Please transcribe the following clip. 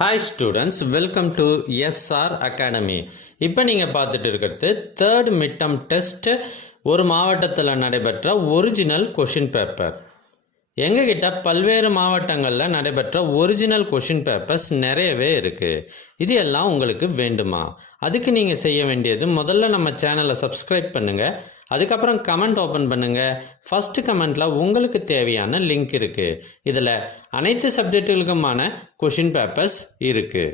Hi students, welcome to S R academy. இப்போ நீங்கள் பார்த்துட்டு இருக்கிறது தேர்ட் மிட்டம் டெஸ்ட் ஒரு மாவட்டத்தில் நடைபெற்ற ஒரிஜினல் கொஷின் பேப்பர். எங்ககிட்ட பல்வேறு மாவட்டங்களில் நடைபெற்ற ஒரிஜினல் கொஷின் பேப்பர்ஸ் நிறையவே இருக்குது. இது எல்லாம் உங்களுக்கு வேண்டுமா? அதுக்கு நீங்கள் செய்ய வேண்டியது, முதல்ல நம்ம சேனலை சப்ஸ்கிரைப் பண்ணுங்கள். அதுக்கப்புறம் கமெண்ட் ஓப்பன் பண்ணுங்கள். ஃபஸ்ட்டு கமெண்ட்டில் உங்களுக்கு தேவையான லிங்க் இருக்குது. இதில் அனைத்து சப்ஜெக்டுகளுக்குமான கொஷின் பேப்பர்ஸ் இருக்குது.